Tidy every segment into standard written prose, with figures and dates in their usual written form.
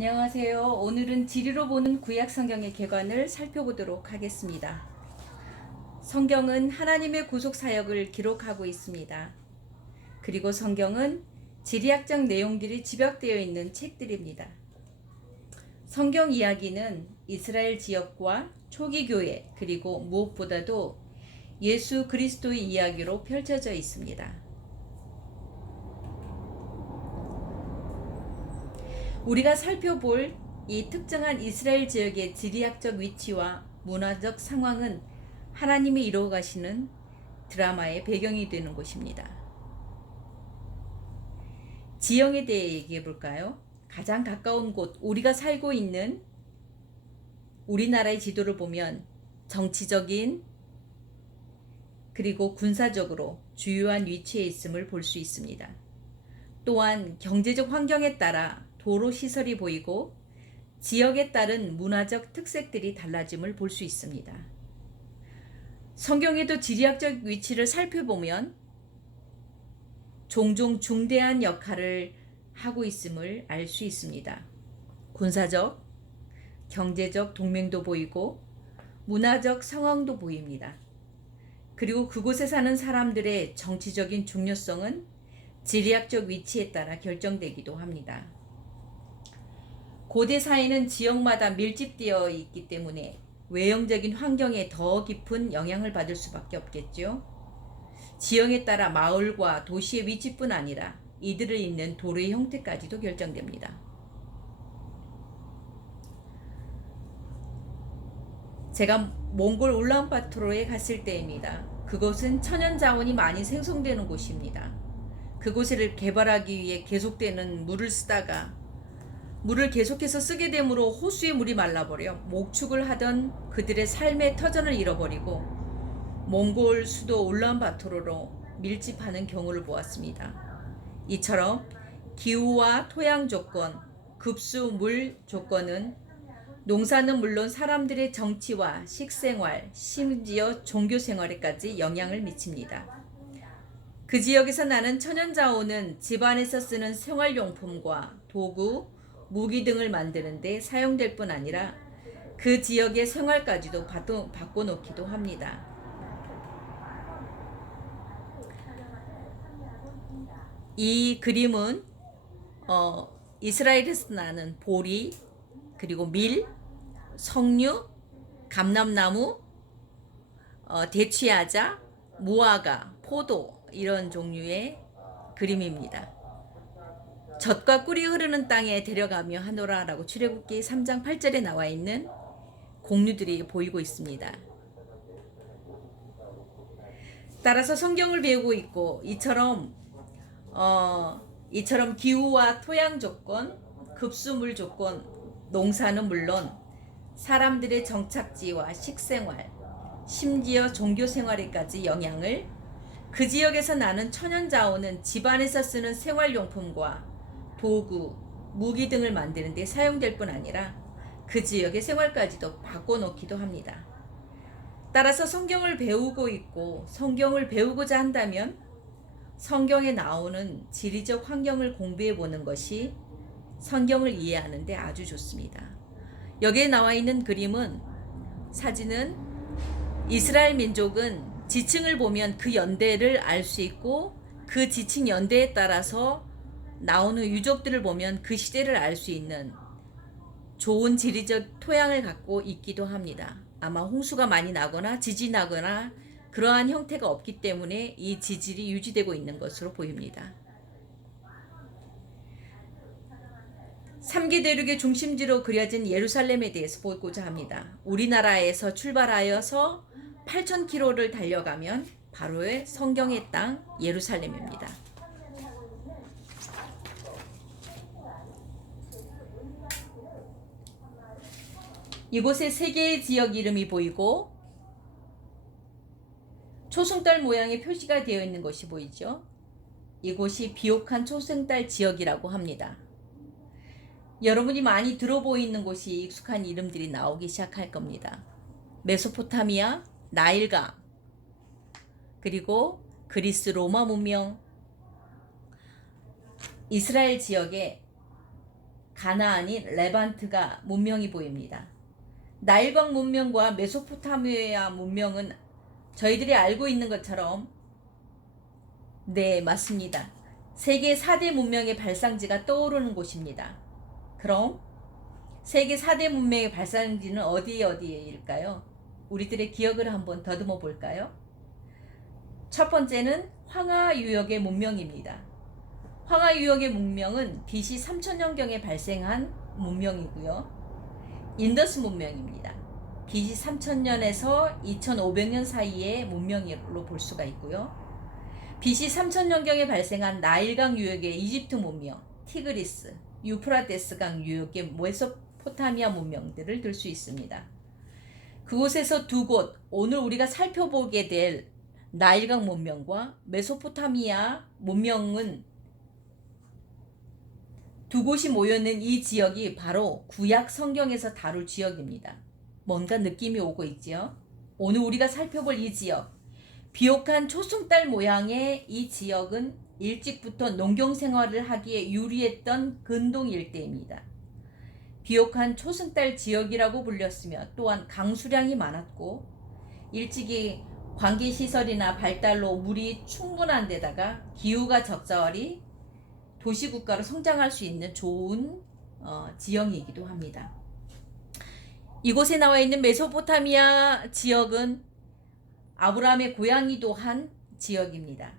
안녕하세요. 오늘은 지리로 보는 구약 성경의 개관을 살펴보도록 하겠습니다. 성경은 하나님의 구속 사역을 기록하고 있습니다. 그리고 성경은 지리학적 내용들이 집약되어 있는 책들입니다. 성경 이야기는 이스라엘 지역과 초기 교회 그리고 무엇보다도 예수 그리스도의 이야기로 펼쳐져 있습니다. 우리가 살펴볼 이 특정한 이스라엘 지역의 지리학적 위치와 문화적 상황은 하나님이 이루어 가시는 드라마의 배경이 되는 곳입니다. 지형에 대해 얘기해 볼까요? 가장 가까운 곳, 우리가 살고 있는 우리나라의 지도를 보면 정치적인 그리고 군사적으로 주요한 위치에 있음을 볼 수 있습니다. 또한 경제적 환경에 따라 도로 시설이 보이고 지역에 따른 문화적 특색들이 달라짐을 볼 수 있습니다. 성경에도 지리학적 위치를 살펴보면 종종 중대한 역할을 하고 있음을 알 수 있습니다. 군사적, 경제적 동맹도 보이고 문화적 상황도 보입니다. 그리고 그곳에 사는 사람들의 정치적인 중요성은 지리학적 위치에 따라 결정되기도 합니다. 고대 사회는 지역마다 밀집되어 있기 때문에 외형적인 환경에 더 깊은 영향을 받을 수밖에 없겠죠. 지형에 따라 마을과 도시의 위치뿐 아니라 이들을 잇는 도로의 형태까지도 결정됩니다. 제가 몽골 울란바토르에 갔을 때입니다. 그곳은 천연자원이 많이 생성되는 곳입니다. 그곳을 개발하기 위해 계속되는 물을 쓰다가 물을 계속해서 쓰게 되므로 호수의 물이 말라버려 목축을 하던 그들의 삶의 터전을 잃어버리고 몽골 수도 울란바토르로 밀집하는 경우를 보았습니다. 이처럼 기후와 토양 조건, 급수 물 조건은 농사는 물론 사람들의 정치와 식생활, 심지어 종교 생활에까지 영향을 미칩니다. 그 지역에서 나는 천연자원은 집안에서 쓰는 생활용품과 도구, 무기 등을 만드는 데 사용될 뿐 아니라 그 지역의 생활까지도 바꿔놓기도 합니다. 이 그림은 이스라엘에서 나는 보리, 그리고 밀, 석류, 감람나무, 대추야자, 무화과, 포도 이런 종류의 그림입니다. 젖과 꿀이 흐르는 땅에 데려가며 하노라라고 출애굽기 3장 8절에 나와 있는 공류들이 보이고 있습니다. 따라서 성경을 배우고 있고 이처럼 기후와 토양 조건, 급수물 조건, 농사는 물론 사람들의 정착지와 식생활, 심지어 종교 생활에까지 영향을 그 지역에서 나는 천연자원은 집안에서 쓰는 생활용품과 도구, 무기 등을 만드는 데 사용될 뿐 아니라 그 지역의 생활까지도 바꿔놓기도 합니다. 따라서 성경을 배우고 있고 성경을 배우고자 한다면 성경에 나오는 지리적 환경을 공부해 보는 것이 성경을 이해하는 데 아주 좋습니다. 여기에 나와 있는 사진은 이스라엘 민족은 지층을 보면 그 연대를 알 수 있고 그 지층 연대에 따라서 나오는 유적들을 보면 그 시대를 알 수 있는 좋은 지리적 토양을 갖고 있기도 합니다. 아마 홍수가 많이 나거나 지진이 나거나 그러한 형태가 없기 때문에 이 지질이 유지되고 있는 것으로 보입니다. 3기 대륙의 중심지로 그려진 예루살렘에 대해서 보고자 합니다. 우리나라에서 출발하여서 8,000km를 달려가면 바로의 성경의 땅 예루살렘입니다. 이곳에 세 개의 지역 이름이 보이고 초승달 모양의 표시가 되어 있는 것이 보이죠? 이곳이 비옥한 초승달 지역이라고 합니다. 여러분이 많이 들어보이는 곳이 익숙한 이름들이 나오기 시작할 겁니다. 메소포타미아, 나일강, 그리고 그리스 로마 문명, 이스라엘 지역에 가나안인 레반트가 문명이 보입니다. 나일강 문명과 메소포타미아 문명은 저희들이 알고 있는 것처럼 네, 맞습니다. 세계 4대 문명의 발상지가 떠오르는 곳입니다. 그럼 세계 4대 문명의 발상지는 어디일까요? 우리들의 기억을 한번 더듬어 볼까요? 첫 번째는 황하유역의 문명입니다. 황하유역의 문명은 BC 3000년경에 발생한 문명이고요. 인더스 문명입니다. BC 3000년에서 2500년 사이의 문명으로 볼 수가 있고요. BC 3000년경에 발생한 나일강 유역의 이집트 문명, 티그리스, 유프라테스강 유역의 메소포타미아 문명들을 들 수 있습니다. 그곳에서 두 곳, 오늘 우리가 살펴보게 될 나일강 문명과 메소포타미아 문명은 두 곳이 모여있는 이 지역이 바로 구약 성경에서 다룰 지역입니다. 뭔가 느낌이 오고 있지요? 오늘 우리가 살펴볼 이 지역, 비옥한 초승달 모양의 이 지역은 일찍부터 농경 생활을 하기에 유리했던 근동 일대입니다. 비옥한 초승달 지역이라고 불렸으며 또한 강수량이 많았고 일찍이 관계시설이나 발달로 물이 충분한 데다가 기후가 적절히 도시국가로 성장할 수 있는 좋은 지형이기도 합니다. 이곳에 나와 있는 메소포타미아 지역은 아브라함의 고향이기도 한 지역입니다.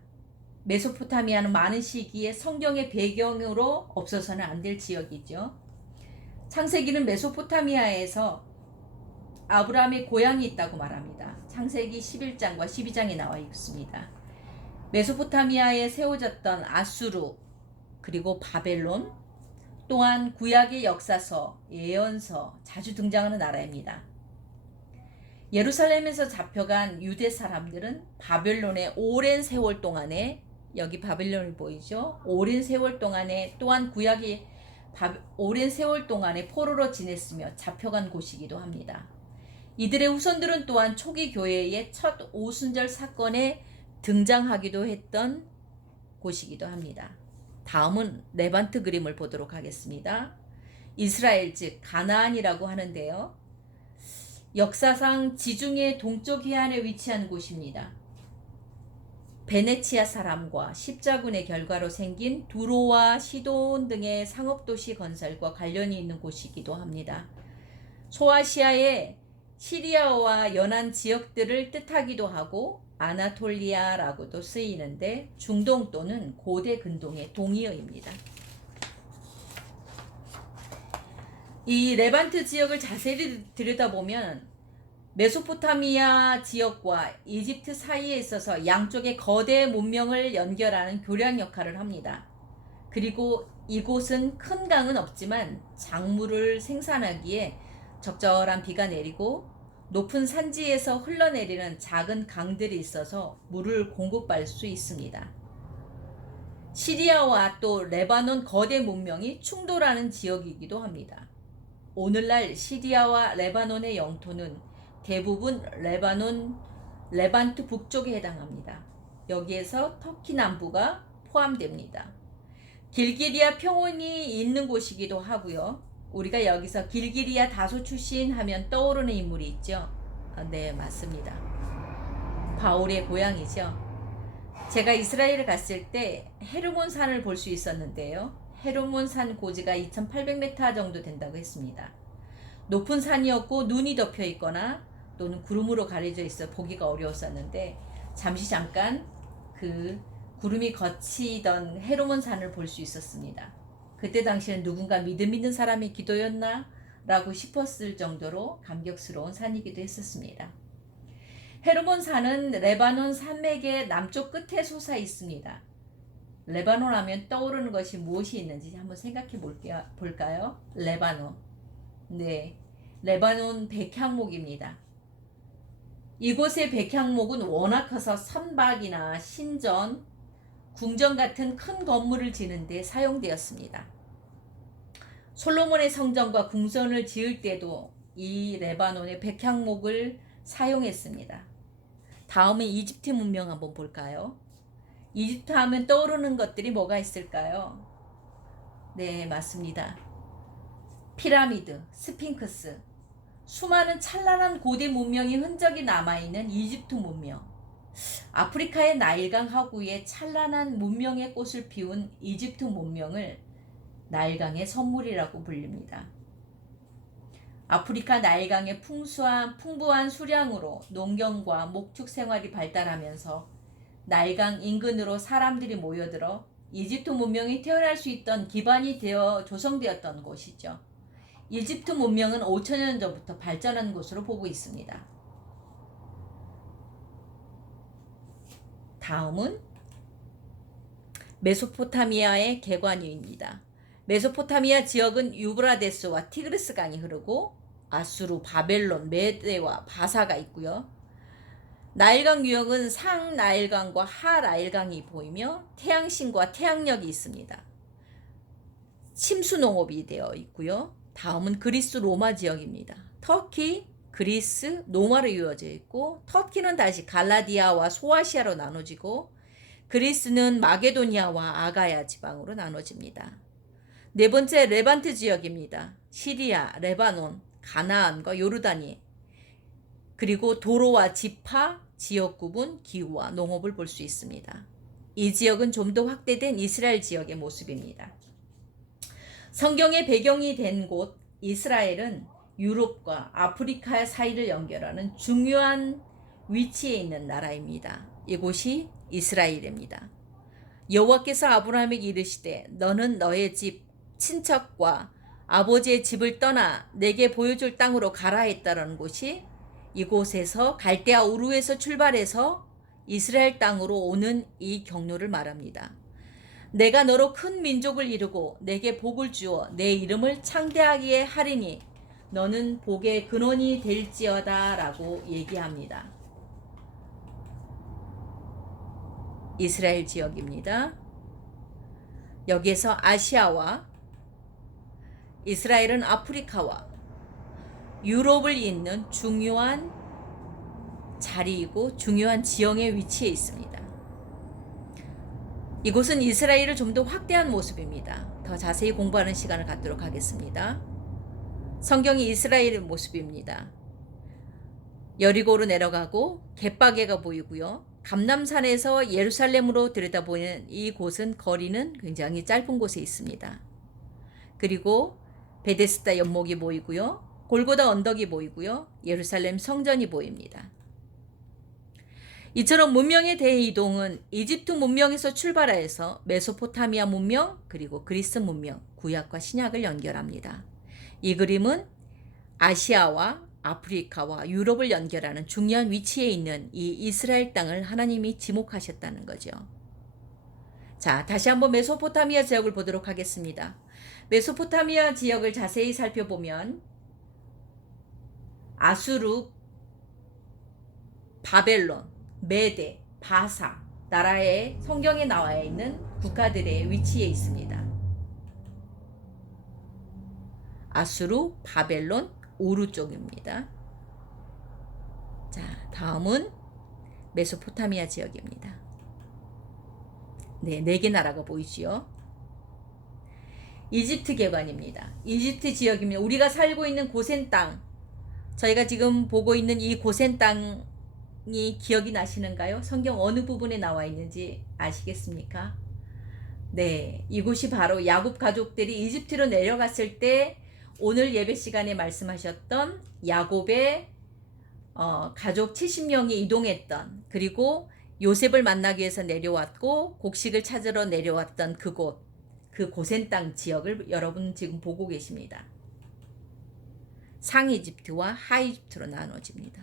메소포타미아는 많은 시기에 성경의 배경으로 없어서는 안 될 지역이죠. 창세기는 메소포타미아에서 아브라함의 고향이 있다고 말합니다. 창세기 11장과 12장에 나와 있습니다. 메소포타미아에 세워졌던 아수르 그리고 바벨론 또한 구약의 역사서, 예언서 자주 등장하는 나라입니다. 예루살렘에서 잡혀간 유대 사람들은 바벨론의 오랜 세월 동안에 여기 바벨론이 보이죠? 오랜 세월 동안에 또한 구약의 오랜 세월 동안에 포로로 지냈으며 잡혀간 곳이기도 합니다. 이들의 후손들은 또한 초기 교회의 첫 오순절 사건에 등장하기도 했던 곳이기도 합니다. 다음은 레반트 그림을 보도록 하겠습니다. 이스라엘 즉 가나안이라고 하는데요. 역사상 지중해 동쪽 해안에 위치한 곳입니다. 베네치아 사람과 십자군의 결과로 생긴 두로와 시돈 등의 상업도시 건설과 관련이 있는 곳이기도 합니다. 소아시아의 시리아와 연안 지역들을 뜻하기도 하고 아나톨리아라고도 쓰이는데 중동 또는 고대 근동의 동의어입니다. 이 레반트 지역을 자세히 들여다보면 메소포타미아 지역과 이집트 사이에 있어서 양쪽의 거대 문명을 연결하는 교량 역할을 합니다. 그리고 이곳은 큰 강은 없지만 작물을 생산하기에 적절한 비가 내리고 높은 산지에서 흘러내리는 작은 강들이 있어서 물을 공급할 수 있습니다. 시리아와 또 레바논 거대 문명이 충돌하는 지역이기도 합니다. 오늘날 시리아와 레바논의 영토는 대부분 레반트 북쪽에 해당합니다. 여기에서 터키 남부가 포함됩니다. 길기리아 평원이 있는 곳이기도 하고요. 우리가 여기서 길기리아 다소 출신 하면 떠오르는 인물이 있죠. 네, 맞습니다. 바울의 고향이죠. 제가 이스라엘에 갔을 때 헤르몬 산을 볼 수 있었는데요. 헤르몬 산 고지가 2800m 정도 된다고 했습니다. 높은 산이었고 눈이 덮여 있거나 또는 구름으로 가려져 있어 보기가 어려웠었는데 잠깐 그 구름이 걷히던 헤르몬 산을 볼 수 있었습니다. 그때 당시에는 누군가 믿음 있는 사람의 기도였나? 라고 싶었을 정도로 감격스러운 산이기도 했었습니다. 헤르몬 산은 레바논 산맥의 남쪽 끝에 솟아 있습니다. 레바논 하면 떠오르는 것이 무엇이 있는지 한번 생각해 볼까요? 레바논. 네, 레바논 백향목입니다. 이곳의 백향목은 워낙 커서 선박이나 신전, 궁전 같은 큰 건물을 지는데 사용되었습니다. 솔로몬의 성전과 궁전을 지을 때도 이 레바논의 백향목을 사용했습니다. 다음은 이집트 문명 한번 볼까요? 이집트 하면 떠오르는 것들이 뭐가 있을까요? 네, 맞습니다. 피라미드, 스핑크스, 수많은 찬란한 고대 문명의 흔적이 남아있는 이집트 문명, 아프리카의 나일강 하구에 찬란한 문명의 꽃을 피운 이집트 문명을 나일강의 선물이라고 불립니다. 아프리카 나일강의 풍부한 수량으로 농경과 목축 생활이 발달하면서 나일강 인근으로 사람들이 모여들어 이집트 문명이 태어날 수 있던 기반이 되어 조성되었던 곳이죠. 이집트 문명은 5천년 전부터 발전한 곳으로 보고 있습니다. 다음은 메소포타미아의 개관유입니다. 메소포타미아 지역은 유브라데스와 티그리스 강이 흐르고 아수르, 바벨론, 메데와 바사가 있고요. 나일강 유역은 상나일강과 하나일강이 보이며 태양신과 태양력이 있습니다. 침수 농업이 되어 있고요. 다음은 그리스 로마 지역입니다. 터키, 그리스, 로마로 이루어져 있고 터키는 다시 갈라디아와 소아시아로 나눠지고 그리스는 마게도니아와 아가야 지방으로 나눠집니다. 네 번째 레반트 지역입니다. 시리아, 레바논, 가나안과 요르다니 그리고 도로와 지파, 지역 구분, 기후와 농업을 볼 수 있습니다. 이 지역은 좀 더 확대된 이스라엘 지역의 모습입니다. 성경의 배경이 된 곳 이스라엘은 유럽과 아프리카 사이를 연결하는 중요한 위치에 있는 나라입니다. 이곳이 이스라엘입니다. 여호와께서 아브라함에게 이르시되 너는 너의 집, 친척과 아버지의 집을 떠나 내게 보여줄 땅으로 가라 했다라는 곳이 이곳에서 갈대아 우르에서 출발해서 이스라엘 땅으로 오는 이 경로를 말합니다. 내가 너로 큰 민족을 이루고 내게 복을 주어 내 이름을 창대하게 하리니 너는 복의 근원이 될지어다 라고 얘기합니다. 이스라엘 지역입니다. 여기에서 아시아와 이스라엘은 아프리카와 유럽을 잇는 중요한 자리이고 중요한 지형의 위치에 있습니다. 이곳은 이스라엘을 좀 더 확대한 모습입니다. 더 자세히 공부하는 시간을 갖도록 하겠습니다. 성경이 이스라엘의 모습입니다. 여리고로 내려가고 갯바게가 보이고요. 감람산에서 예루살렘으로 들여다보는 이 곳은 거리는 굉장히 짧은 곳에 있습니다. 그리고 베데스다 연목이 보이고요. 골고다 언덕이 보이고요. 예루살렘 성전이 보입니다. 이처럼 문명의 대이동은 이집트 문명에서 출발해서 메소포타미아 문명 그리고 그리스 문명, 구약과 신약을 연결합니다. 이 그림은 아시아와 아프리카와 유럽을 연결하는 중요한 위치에 있는 이 이스라엘 땅을 하나님이 지목하셨다는 거죠. 자, 다시 한번 메소포타미아 지역을 보도록 하겠습니다. 메소포타미아 지역을 자세히 살펴보면 아수르, 바벨론, 메데, 바사 나라의 성경에 나와 있는 국가들의 위치에 있습니다. 아수르, 바벨론, 우루 쪽입니다. 자, 다음은 메소포타미아 지역입니다. 네, 4개 나라가 보이지요. 이집트 개관입니다. 이집트 지역입니다. 우리가 살고 있는 고센 땅, 저희가 지금 보고 있는 이 고센 땅이 기억이 나시는가요? 성경 어느 부분에 나와 있는지 아시겠습니까? 네, 이곳이 바로 야곱 가족들이 이집트로 내려갔을 때 오늘 예배 시간에 말씀하셨던 야곱의 가족 70명이 이동했던, 그리고 요셉을 만나기 위해서 내려왔고 곡식을 찾으러 내려왔던 그곳, 그 고센 땅 지역을 여러분 지금 보고 계십니다. 상이집트와 하이집트로 나눠집니다.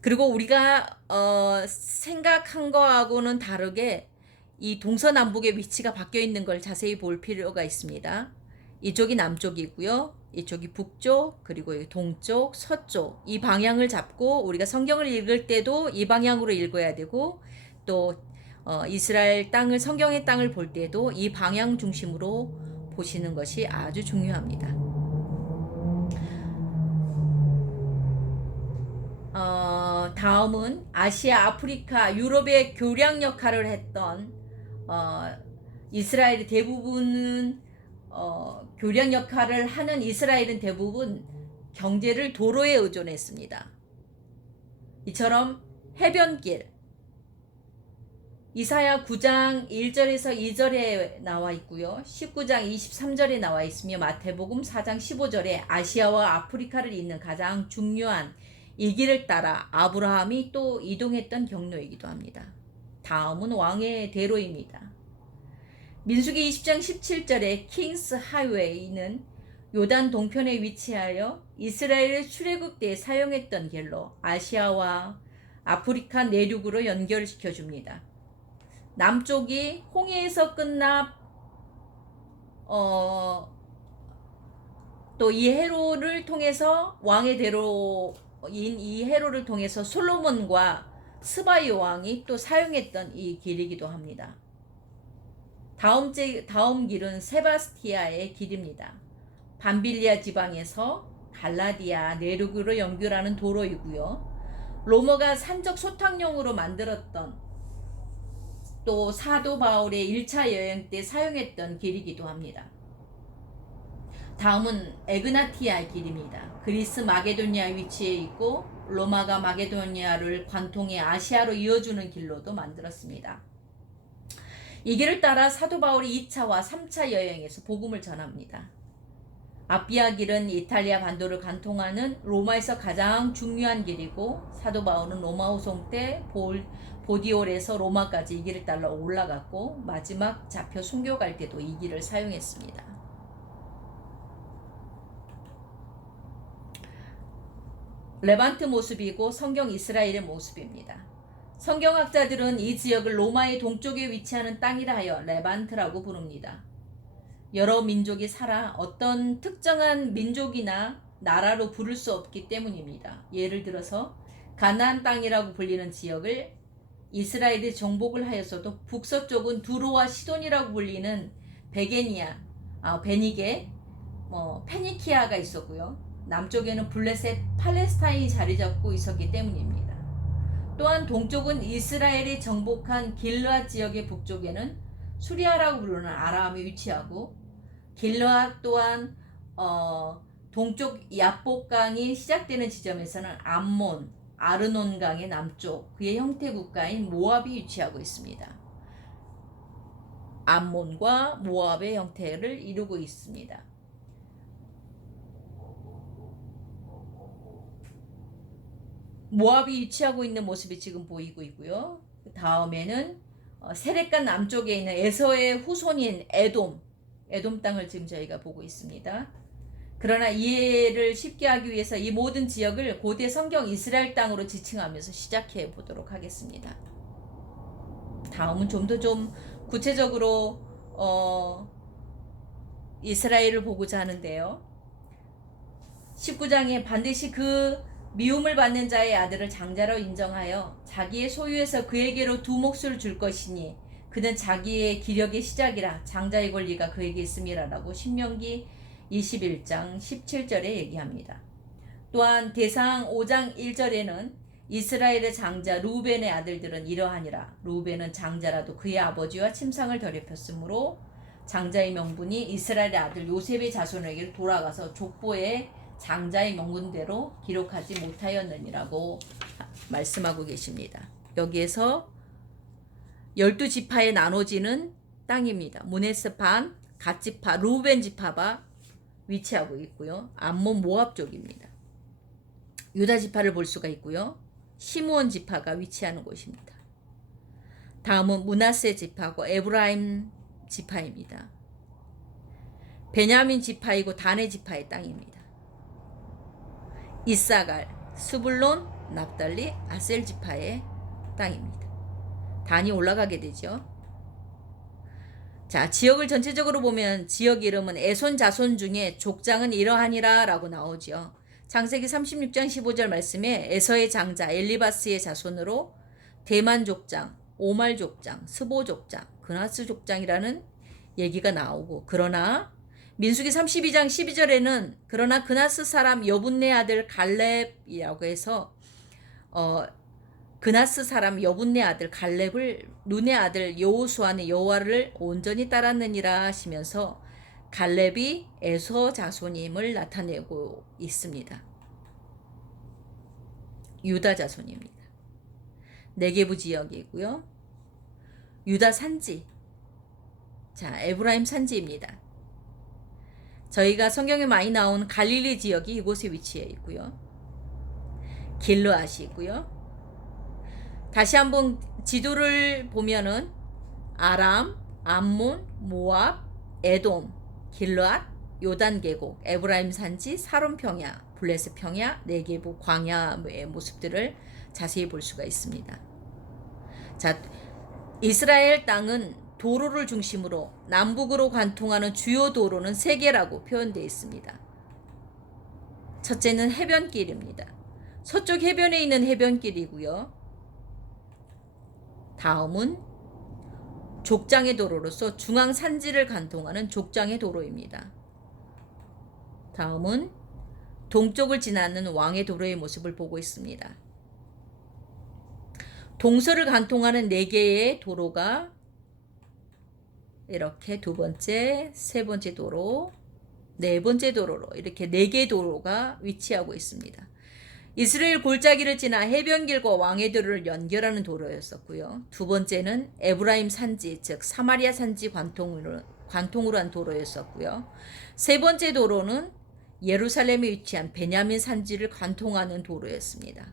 그리고 우리가 생각한 거하고는 다르게 이 동서남북의 위치가 바뀌어 있는 걸 자세히 볼 필요가 있습니다. 이쪽이 남쪽이고요. 이쪽이 북쪽, 그리고 동쪽, 서쪽, 이 방향을 잡고 우리가 성경을 읽을 때도 이 방향으로 읽어야 되고, 또 이스라엘 땅을, 성경의 땅을 볼 때도 이 방향 중심으로 보시는 것이 아주 중요합니다. 다음은 아시아, 아프리카, 유럽의 교량 역할을 했던 이스라엘의 대부분은 교량 역할을 하는 이스라엘은 대부분 경제를 도로에 의존했습니다. 이처럼 해변길, 이사야 9장 1절에서 2절에 나와 있고요. 19장 23절에 나와 있으며 마태복음 4장 15절에 아시아와 아프리카를 잇는 가장 중요한 이 길을 따라 아브라함이 또 이동했던 경로이기도 합니다. 다음은 왕의 대로입니다. 민수기 20장 17절에 킹스 하이웨이는 요단 동편에 위치하여 이스라엘의 출애굽 때 사용했던 길로 아시아와 아프리카 내륙으로 연결시켜 줍니다. 남쪽이 홍해에서 끝나 또 이 해로를 통해서 왕의 대로인 이 해로를 통해서 솔로몬과 스바이 왕이 또 사용했던 이 길이기도 합니다. 다음 길은 세바스티아의 길입니다. 밤빌리아 지방에서 갈라디아 내륙으로 연결하는 도로이고요. 로마가 산적 소탕용으로 만들었던 또 사도 바울의 1차 여행 때 사용했던 길이기도 합니다. 다음은 에그나티아의 길입니다. 그리스 마게도니아 위치에 있고 로마가 마게도니아를 관통해 아시아로 이어주는 길로도 만들었습니다. 이 길을 따라 사도 바울이 2차와 3차 여행에서 복음을 전합니다. 아피아 길은 이탈리아 반도를 관통하는 로마에서 가장 중요한 길이고 사도 바울은 로마 후송 때 보디올에서 로마까지 이 길을 따라 올라갔고 마지막 잡혀 순교갈 때도 이 길을 사용했습니다. 레반트 모습이고 성경 이스라엘의 모습입니다. 성경학자들은 이 지역을 로마의 동쪽에 위치하는 땅이라 하여 레반트라고 부릅니다. 여러 민족이 살아 어떤 특정한 민족이나 나라로 부를 수 없기 때문입니다. 예를 들어서 가나안 땅이라고 불리는 지역을 이스라엘이 정복을 하였어도 북서쪽은 두로와 시돈이라고 불리는 베니게, 페니키아가 있었고요. 남쪽에는 블레셋, 팔레스타인이 자리 잡고 있었기 때문입니다. 또한 동쪽은 이스라엘이 정복한 길르앗 지역의 북쪽에는 수리아라고 부르는 아람이 위치하고 길르앗 또한 동쪽 야복강이 시작되는 지점에서는 암몬, 아르논강의 남쪽 그의 형태 국가인 모압이 위치하고 있습니다. 암몬과 모압의 형태를 이루고 있습니다. 모압이 위치하고 있는 모습이 지금 보이고 있고요. 그 다음에는 세렛강 남쪽에 있는 에서의 후손인 에돔 땅을 지금 저희가 보고 있습니다. 그러나 이해를 쉽게 하기 위해서 이 모든 지역을 고대 성경 이스라엘 땅으로 지칭하면서 시작해 보도록 하겠습니다. 다음은 좀 더 구체적으로 이스라엘을 보고자 하는데요. 19장에 반드시 그 미움을 받는 자의 아들을 장자로 인정하여 자기의 소유에서 그에게로 두 몫을 줄 것이니 그는 자기의 기력의 시작이라 장자의 권리가 그에게 있음이라라고 신명기 21장 17절에 얘기합니다. 또한 대상 5장 1절에는 이스라엘의 장자 루벤의 아들들은 이러하니라. 루벤은 장자라도 그의 아버지와 침상을 더럽혔으므로 장자의 명분이 이스라엘의 아들 요셉의 자손에게 돌아가서 족보에 장자의 명분대로 기록하지 못하였느니라고 말씀하고 계십니다. 여기에서 12지파에 나눠지는 땅입니다. 므낫세 반, 갓지파, 루벤 지파가 위치하고 있고요. 암몬 모압 쪽입니다. 유다 지파를 볼 수가 있고요. 시므온 지파가 위치하는 곳입니다. 다음은 므낫세 지파고 에브라임 지파입니다. 베냐민 지파이고 다네 지파의 땅입니다. 이사갈, 스불론, 납달리, 아셀 지파의 땅입니다. 단이 올라가게 되죠. 자, 지역을 전체적으로 보면 지역 이름은 에손 자손 중에 족장은 이러하니라 라고 나오죠. 창세기 36장 15절 말씀에 에서의 장자 엘리바스의 자손으로 대만 족장, 오말 족장, 스보 족장, 그나스 족장이라는 얘기가 나오고, 그러나 민수기 32장 12절에는 그러나 그나스 사람 여분네 아들 갈렙이라고 해서 그나스 사람 여분네 아들 갈렙을 눈의 아들 여호수아는 여호와를 온전히 따랐느니라 하시면서 갈렙이 에서 자손임을 나타내고 있습니다. 유다 자손입니다. 네게부 지역이고요. 유다 산지. 자, 에브라임 산지입니다. 저희가 성경에 많이 나온 갈릴리 지역이 이곳에 위치해 있고요. 길르앗이고요. 다시 한번 지도를 보면은 아람, 암몬, 모압, 에돔, 길르앗, 요단 계곡, 에브라임 산지, 사론 평야, 블레셋 평야, 네게부 광야의 모습들을 자세히 볼 수가 있습니다. 자, 이스라엘 땅은 도로를 중심으로 남북으로 관통하는 주요 도로는 3개라고 표현되어 있습니다. 첫째는 해변길입니다. 서쪽 해변에 있는 해변길이고요. 다음은 족장의 도로로서 중앙 산지를 관통하는 족장의 도로입니다. 다음은 동쪽을 지나는 왕의 도로의 모습을 보고 있습니다. 동서를 관통하는 4개의 도로가 이렇게 두 번째, 세 번째 도로, 네 번째 도로로 이렇게 4개의 도로가 위치하고 있습니다. 이스라엘 골짜기를 지나 해변길과 왕의 도로를 연결하는 도로였었고요. 두 번째는 에브라임 산지, 즉 사마리아 산지 관통으로 한 도로였었고요. 세 번째 도로는 예루살렘에 위치한 베냐민 산지를 관통하는 도로였습니다.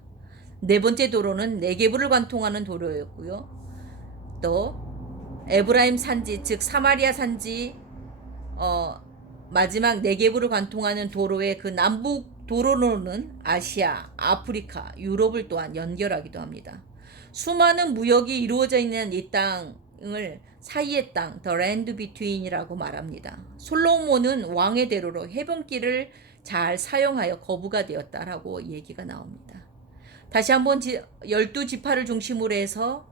네 번째 도로는 네게부를 관통하는 도로였고요. 또 에브라임 산지, 즉 사마리아 산지 마지막 네게부를 관통하는 도로의 그 남북 도로로는 아시아, 아프리카, 유럽을 또한 연결하기도 합니다. 수많은 무역이 이루어져 있는 이 땅을 사이의 땅, The Land Between이라고 말합니다. 솔로몬은 왕의 대로로 해변길을 잘 사용하여 거부가 되었다라고 얘기가 나옵니다. 다시 한번 12지파를 중심으로 해서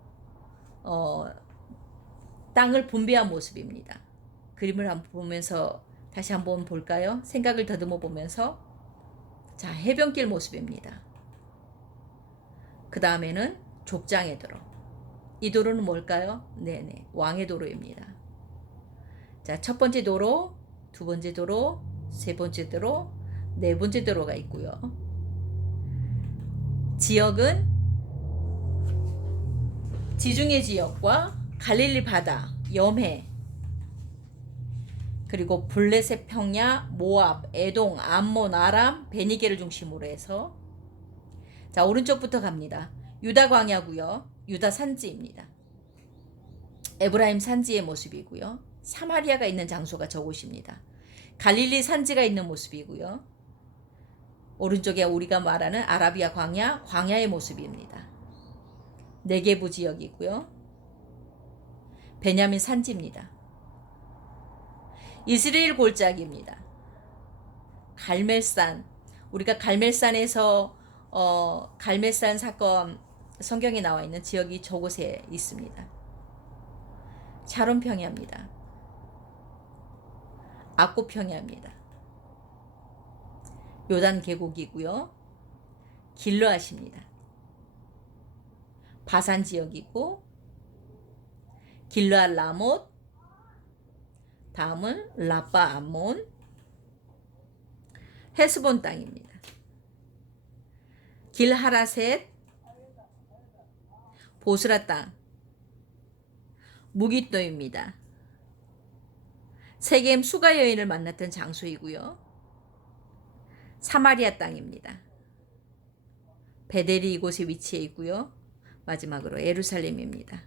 땅을 분배한 모습입니다. 그림을 한번 보면서 다시 한번 볼까요? 생각을 더듬어 보면서 자, 해변길 모습입니다. 그 다음에는 족장의 도로. 이 도로는 뭘까요? 네네, 왕의 도로입니다. 자, 첫 번째 도로, 두 번째 도로, 세 번째 도로, 네 번째 도로가 있고요. 지역은 지중해 지역과 갈릴리 바다, 염해, 그리고 블레셋 평야, 모압, 에돔, 암몬, 아람, 베니게를 중심으로 해서 자, 오른쪽부터 갑니다. 유다 광야고요. 유다 산지입니다. 에브라임 산지의 모습이고요. 사마리아가 있는 장소가 저곳입니다. 갈릴리 산지가 있는 모습이고요. 오른쪽에 우리가 말하는 아라비아 광야, 광야의 모습입니다. 네게부 지역이고요. 베냐민 산지입니다. 이스라엘 골짜기입니다. 갈멜산, 우리가 갈멜산에서 갈멜산 사건 성경에 나와 있는 지역이 저곳에 있습니다. 샤론 평야입니다. 악고 평야입니다. 요단 계곡이고요. 길르앗입니다. 바산 지역이고 길르앗 라못, 다음은 라빠 암몬, 헤스본 땅입니다. 길하라셋, 보스라 땅, 무깃도입니다. 세겜 수가 여인을 만났던 장소이고요. 사마리아 땅입니다. 베델이 이곳에 위치해 있고요. 마지막으로 예루살렘입니다.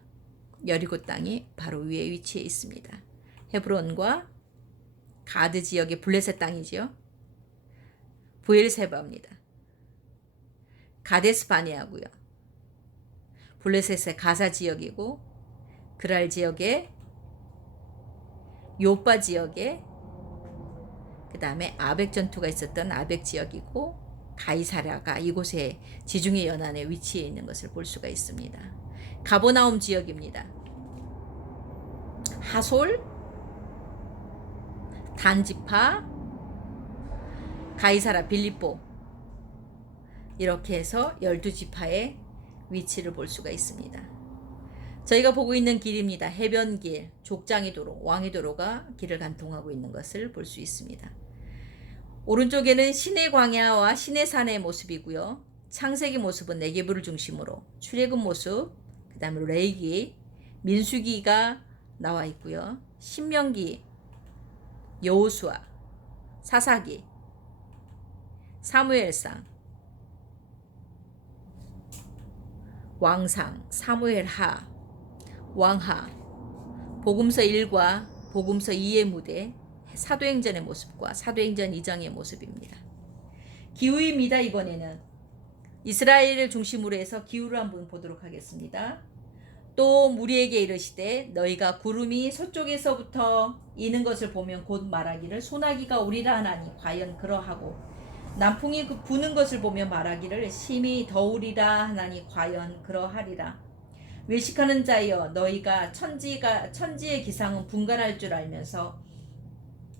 여리고 땅이 바로 위에 위치해 있습니다. 헤브론과 가드 지역의 블레셋 땅이죠. 부엘세바입니다. 가데스 바네아고요. 블레셋의 가사 지역이고 그랄 지역의 요빠 지역에 그 다음에 아벡 전투가 있었던 아벡 지역이고 가이사랴가 이곳에 지중해 연안에 위치해 있는 것을 볼 수가 있습니다. 가버나움 지역입니다. 하솔, 단지파, 가이사라 빌립보 이렇게 해서 12지파의 위치를 볼 수가 있습니다. 저희가 보고 있는 길입니다. 해변길, 족장이 도로, 왕의 도로가 길을 관통하고 있는 것을 볼 수 있습니다. 오른쪽에는 신의 광야와 신의 산의 모습이고요. 창세기 모습은 네게부를 중심으로, 출애굽 모습, 그 다음에 레위기, 민수기가 나와 있고요. 신명기, 여호수아, 사사기, 사무엘상, 왕상, 사무엘하, 왕하, 복음서 1과 복음서 2의 무대, 사도행전의 모습과 사도행전 2장의 모습입니다. 기후입니다. 이번에는 이스라엘을 중심으로 해서 기후를 한번 보도록 하겠습니다. 또 무리에게 이르시되 너희가 구름이 서쪽에서부터 이는 것을 보면 곧 말하기를 소나기가 오리라 하나니 과연 그러하고 남풍이 부는 것을 보면 말하기를 심히 더우리라 하나니 과연 그러하리라. 외식하는 자여 너희가 천지의 기상은 분간할 줄 알면서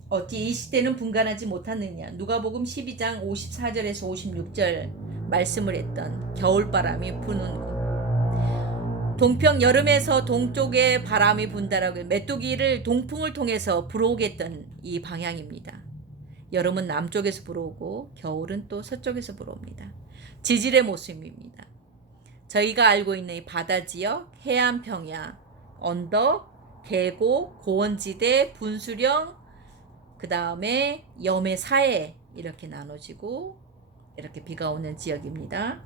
어찌 이 시대는 분간하지 못하느냐. 누가복음 12장 54절에서 56절 말씀을 했던 겨울바람이 부는 곳. 동평 여름에서 동쪽에 바람이 분다라고 메뚜기를 동풍을 통해서 불어오게 했던 이 방향입니다. 여름은 남쪽에서 불어오고 겨울은 또 서쪽에서 불어옵니다. 지질의 모습입니다. 저희가 알고 있는 이 바다 지역, 해안 평야, 언덕, 계곡, 고원지대, 분수령, 그 다음에 염해 사해 이렇게 나눠지고 이렇게 비가 오는 지역입니다.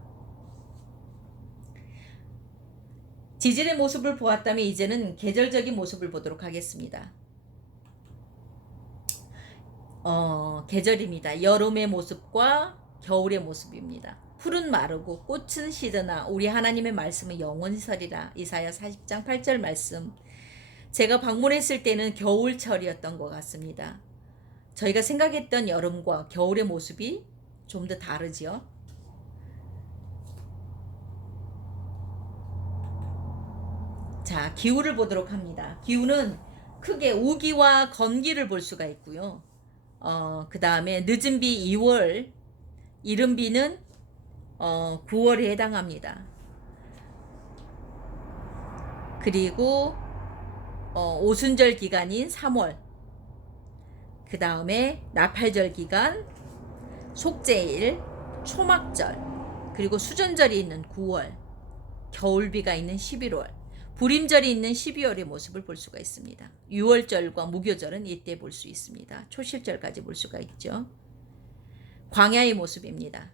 지질의 모습을 보았다면 이제는 계절적인 모습을 보도록 하겠습니다. 계절입니다. 여름의 모습과 겨울의 모습입니다. 풀은 마르고 꽃은 시드나 우리 하나님의 말씀은 영원히 서리라. 이사야 40장 8절 말씀. 제가 방문했을 때는 겨울철이었던 것 같습니다. 저희가 생각했던 여름과 겨울의 모습이 좀 더 다르지요. 자, 기후를 보도록 합니다. 기후는 크게 우기와 건기를 볼 수가 있고요. 그 다음에 늦은 비 2월, 이른 비는 9월에 해당합니다. 그리고 오순절 기간인 3월, 그 다음에 나팔절 기간, 속죄일, 초막절, 그리고 수전절이 있는 9월, 겨울비가 있는 11월, 불임절이 있는 12월의 모습을 볼 수가 있습니다. 6월절과 무교절은 이때 볼 수 있습니다. 초실절까지 볼 수가 있죠. 광야의 모습입니다.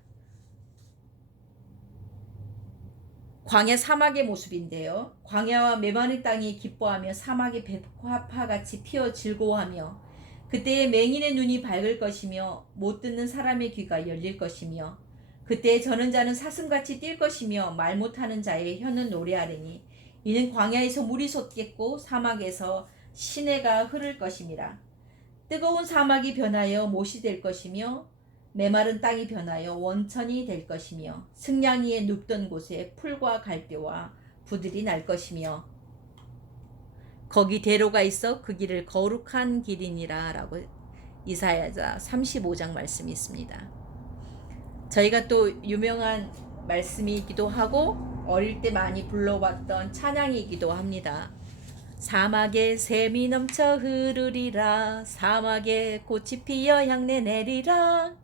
광야 사막의 모습인데요. 광야와 메마른 땅이 기뻐하며 사막이 백화파같이 피어 즐거워하며 그때에 맹인의 눈이 밝을 것이며 못 듣는 사람의 귀가 열릴 것이며 그때에 저는 자는 사슴같이 뛸 것이며 말 못하는 자의 혀는 노래하리니 이는 광야에서 물이 솟겠고 사막에서 시내가 흐를 것임이라. 뜨거운 사막이 변하여 못이 될 것이며 메마른 땅이 변하여 원천이 될 것이며 승냥이에 눕던 곳에 풀과 갈대와 부들이 날 것이며 거기 대로가 있어 그 길을 거룩한 길이니라 라고 이사야자 35장 말씀이 있습니다. 저희가 또 유명한 말씀이기도 하고 어릴 때 많이 불러봤던 찬양이기도 합니다. 사막에 샘이 넘쳐 흐르리라 사막에 꽃이 피어 향내 내리라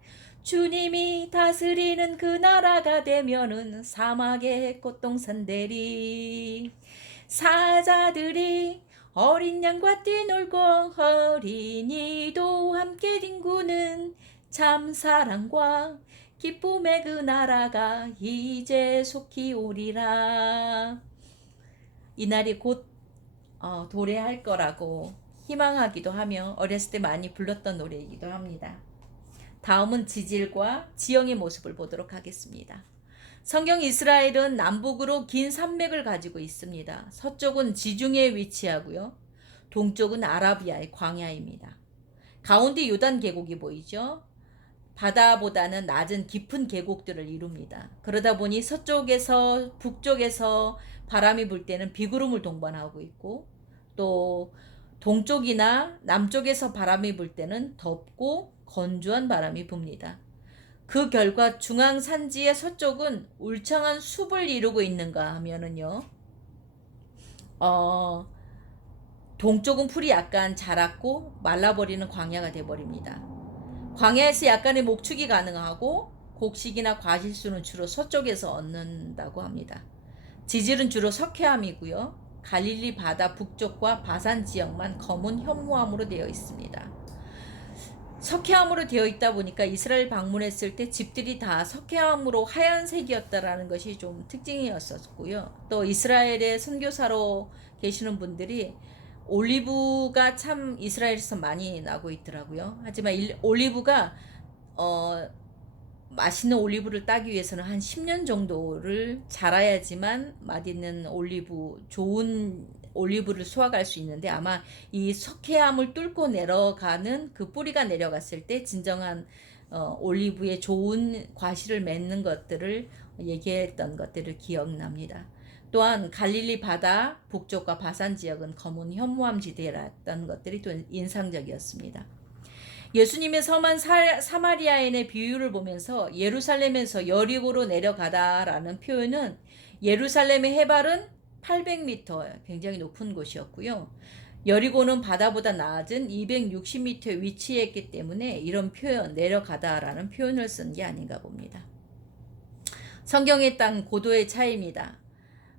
주님이 다스리는 그 나라가 되면은 사막에 꽃동산 되리 사자들이 어린 양과 뛰놀고 어린이도 함께 뒹구는 참 사랑과 기쁨의 그 나라가 이제 속히 오리라. 이날이 곧 도래할 거라고 희망하기도 하며 어렸을 때 많이 불렀던 노래이기도 합니다. 다음은 지질과 지형의 모습을 보도록 하겠습니다. 성경 이스라엘은 남북으로 긴 산맥을 가지고 있습니다. 서쪽은 지중해에 위치하고요. 동쪽은 아라비아의 광야입니다. 가운데 요단 계곡이 보이죠. 바다보다는 낮은 깊은 계곡들을 이룹니다. 그러다 보니 서쪽에서 북쪽에서 바람이 불 때는 비구름을 동반하고 있고 또 동쪽이나 남쪽에서 바람이 불 때는 덥고 건조한 바람이 붑니다. 그 결과 중앙 산지의 서쪽은 울창한 숲을 이루고 있는가 하면은요. 어, 동쪽은 풀이 약간 자랐고 말라버리는 광야가 돼버립니다. 광야에서 약간의 목축이 가능하고 곡식이나 과실수는 주로 서쪽에서 얻는다고 합니다. 지질은 주로 석회암이고요. 갈릴리 바다 북쪽과 바산 지역만 검은 현무암으로 되어 있습니다. 석회암으로 되어 있다 보니까 이스라엘 방문했을 때 집들이 다 석회암으로 하얀색이었다라는 것이 좀 특징이었었고요. 또 이스라엘의 선교사로 계시는 분들이 올리브가 참 이스라엘에서 많이 나고 있더라고요. 하지만 올리브가 맛있는 올리브를 따기 위해서는 한 10년 정도를 자라야지만 맛있는 올리브, 좋은 올리브를 수확할 수 있는데, 아마 이 석회암을 뚫고 내려가는 그 뿌리가 내려갔을 때 진정한 올리브의 좋은 과실을 맺는 것들을 얘기했던 것들을 기억납니다. 또한 갈릴리 바다 북쪽과 바산 지역은 검은 현무암 지대였던 것들이 또 인상적이었습니다. 예수님의 섬한 사마리아인의 비유를 보면서 예루살렘에서 여리고로 내려가다라는 표현은 예루살렘의 해발은 800m, 굉장히 높은 곳이었고요. 여리고는 바다보다 낮은 260m에 위치했기 때문에 이런 표현, 내려가다라는 표현을 쓴 게 아닌가 봅니다. 성경에 딴 고도의 차이입니다.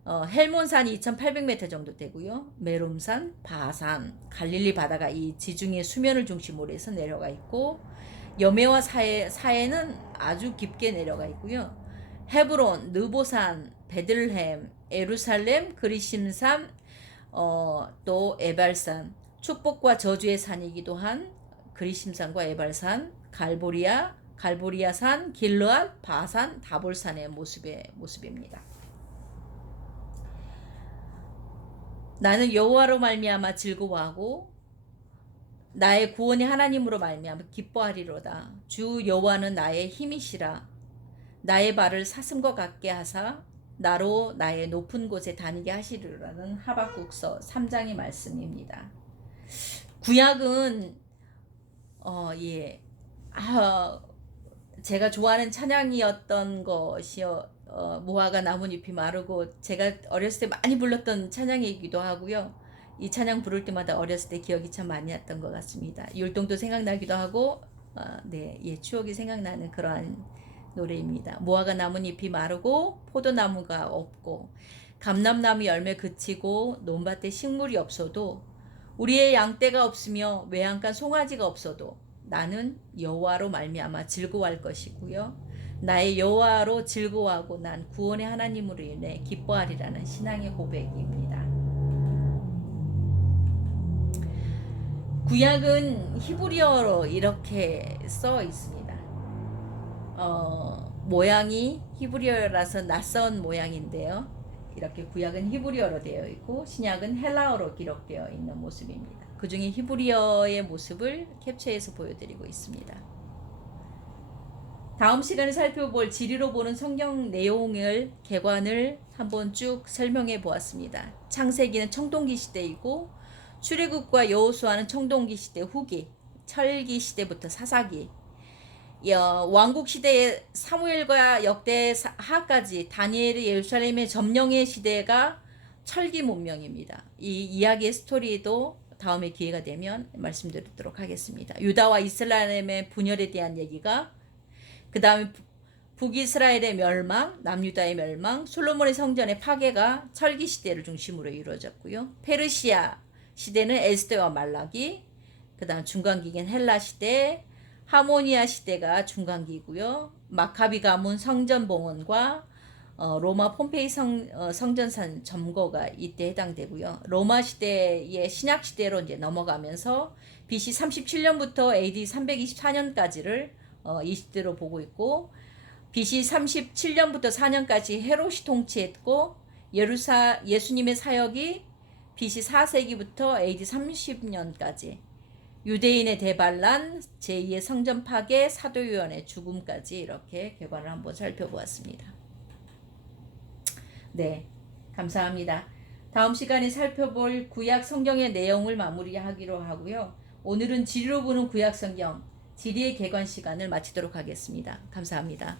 헬몬산이 2800m 정도 되고요. 메롬산, 바산, 갈릴리 바다가 이 지중해 수면을 중심으로 해서 내려가 있고, 여메와 사해는 아주 깊게 내려가 있고요. 헤브론, 느보산, 베들레헴, 예루살렘, 그리심산, 또 에발산, 축복과 저주의 산이기도 한 그리심산과 에발산, 갈보리아산, 길르앗, 바산, 다볼산의 모습입니다. 나는 여호와로 말미암아 즐거워하고 나의 구원의 하나님으로 말미암아 기뻐하리로다. 주 여호와는 나의 힘이시라. 나의 발을 사슴과 같게 하사 나로 나의 높은 곳에 다니게 하시리라는 하박국서 3장의 말씀입니다. 구약은 제가 좋아하는 찬양이었던 것이요. 무화과 나뭇잎이 마르고, 제가 어렸을 때 많이 불렀던 찬양이기도 하고요. 이 찬양 부를 때마다 어렸을 때 기억이 참 많이 났던 것 같습니다. 율동도 생각나기도 하고, 추억이 생각나는 그러한 노래입니다. 무화과 나뭇잎이 마르고 포도나무가 없고 감람나무 열매 그치고 논밭에 식물이 없어도 우리의 양떼가 없으며 외양간 송아지가 없어도 나는 여호와로 말미암아 즐거워할 것이고요. 나의 여호와로 즐거워하고 난 구원의 하나님으로 인해 기뻐하리라는 신앙의 고백입니다. 구약은 히브리어로 이렇게 써 있습니다. 모양이 히브리어라서 낯선 모양인데요. 이렇게 구약은 히브리어로 되어 있고 신약은 헬라어로 기록되어 있는 모습입니다. 그 중에 히브리어의 모습을 캡처해서 보여드리고 있습니다. 다음 시간에 살펴볼 지리로 보는 성경 내용을 개관을 한번 쭉 설명해 보았습니다. 창세기는 청동기 시대이고 출애굽과 여호수아는 청동기 시대 후기, 철기 시대부터 사사기, 왕국 시대의 사무엘과 역대하까지 다니엘의 예루살렘의 점령의 시대가 철기 문명입니다. 이 이야기의 스토리도 다음에 기회가 되면 말씀드리도록 하겠습니다. 유다와 이스라엘의 분열에 대한 얘기가, 그 다음에 북이스라엘의 멸망, 남유다의 멸망, 솔로몬의 성전의 파괴가 철기 시대를 중심으로 이루어졌고요. 페르시아 시대는 에스더와 말라기, 그 다음 중간기긴 헬라 시대, 하모니아 시대가 중간기고요. 마카비 가문 성전 봉헌과 로마 폼페이 성전산 점거가 이때 해당되고요. 로마 시대의 신약 시대로 이제 넘어가면서 BC 37년부터 AD 324년까지를 이 시대로 보고 있고, BC 37년부터 4년까지 헤롯이 통치했고, 예수님의 사역이 BC 4세기부터 AD 30년까지, 유대인의 대반란, 제2의 성전 파괴, 사도 요한의 죽음까지 이렇게 개관을 한번 살펴보았습니다. 네, 감사합니다. 다음 시간에 살펴볼 구약 성경의 내용을 마무리하기로 하고요. 오늘은 지리로 보는 구약 성경, 지리의 개관 시간을 마치도록 하겠습니다. 감사합니다.